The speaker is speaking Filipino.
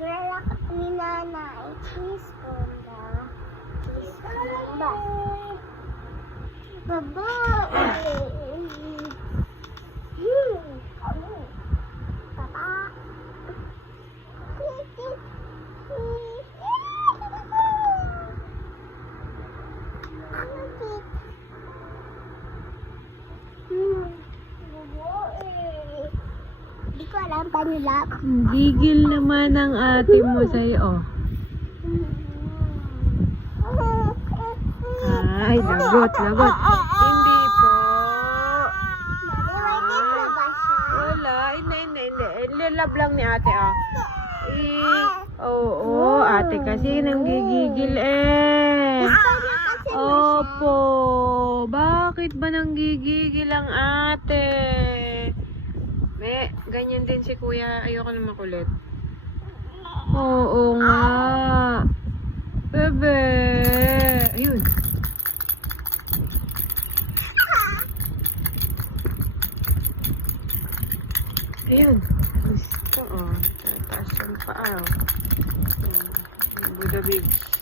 Naglalakad ni nanay. Cheese bomba. Cheese bomba. Baba. Papa. Hindi ko alam pa nila. Gigil naman ang ate mo sa'yo. Ay, lagot. Hindi po. Wala. Hindi. Love lang ni ate, ah. Oo, ate kasi nanggigigil eh. Opo. Bakit ba nanggigigil ang ate? Ganyan din si kuya. Ayoko na makulit. Oo nga. Bebe. Ayun. Ayun. Gusto, oh. Tataas yung paa, oh. Buddha babes.